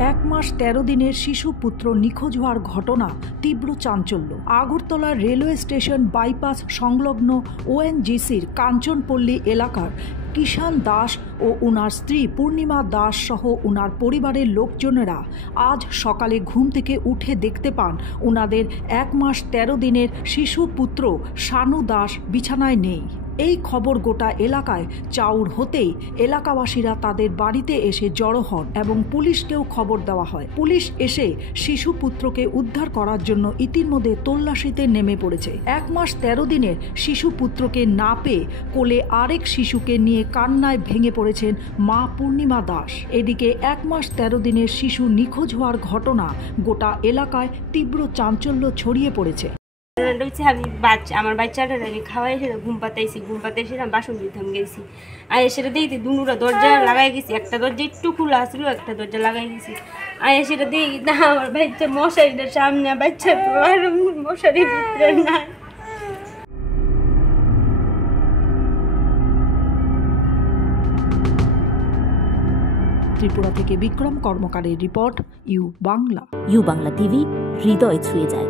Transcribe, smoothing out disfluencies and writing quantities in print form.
1 মাস 13 দিনের শিশু পুত্র নিখোঁজ হওয়ার ঘটনা তীব্র চাঞ্চল্য। আগরতলা রেলওয়ে স্টেশন বাইপাস সংলগ্ন ওএনজিসির কাঞ্চনপল্লী এলাকার কিষান দাস ও ওনার স্ত্রী পূর্ণিমা দাস সহ ওনার পরিবারের লোকজনেরা আজ সকালে ঘুম থেকে উঠে দেখতে পান ওনাদের 1 মাস 13 দিনের শিশু পুত্র শানু দাস বিছানায় নেই। এই খবর গোটা এলাকায় চাউর হতেই এলাকাবাসীরা তাদের বাড়িতে এসে জড়ো হন এবং পুলিশকেও খবর দেওয়া হয়। পুলিশ এসে শিশু পুত্রকে উদ্ধার করার জন্য ইতিমধ্যে তল্লাশিতে নেমে পড়েছে। 1 মাস 13 দিনের শিশু পুত্রকে না পেয়ে কোলে আরেক শিশুকে নিয়ে কান্নায় ভেঙে পড়েছেন মা পূর্ণিমা দাস। এদিকে 1 মাস 13 দিনের শিশু নিখোঁজ হওয়ার ঘটনা গোটা এলাকায় তীব্র চাঞ্চল্য ছড়িয়ে পড়েছে। আমার বাচ্চাটা আমি খাওয়াই সেটা ঘুম পাতে সেটা বাসন দিতাম গেছি সেটা দেখি দুটা দরজা লাগাই গেছি, একটা দরজা একটু খোলা আসলো, একটা দরজা লাগাই গেছি সেটা দেখি না আমার বাচ্চা মশারিটার সামনে, বাচ্চা মশারির ভিতরে না। ত্রিপুরা থেকে বিক্রম কর্মকারের report, U Bangla. U Bangla TV, হৃদয় ছুঁয়ে যায়।